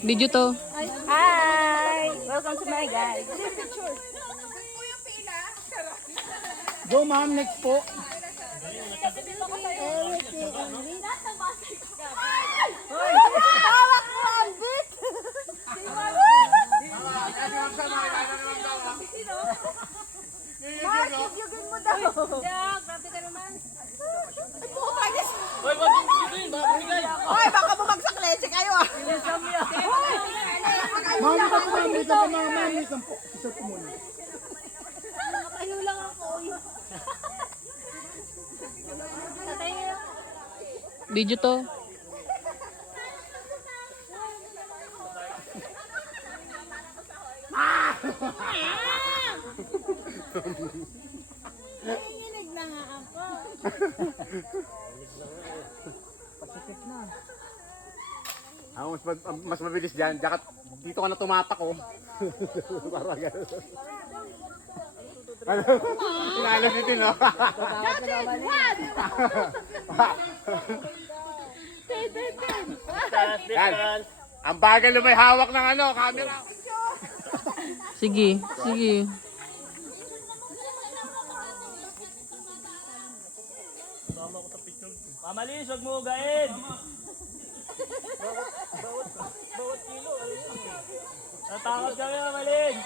Video to. Hi! Welcome to my guys. Go ma'am, next po. Hawak mo ang bit! Mark, ibyugin mo daw. Jack, grabe ka naman. Hoy, wag yung bigyan, baka bumigay. Hoy, baka bumagsak leche kayo ah. Ma'am, ito po ma'am, ito po ma'am, ito po. Isa po muna. Nakayo lang ako. Tatay niyo. Video to. Nanginginig na nga ako. Mas mabilis dyan. Dakat dito ka na tumatak oh. Parang gano'n. Inalam dito no? That's it! One! Yan. Ang bagal na may hawak ng ano, camera. Sige, sige. Mamalis, wag mo gain. Bawat kilo. Natakot kami, mamalis.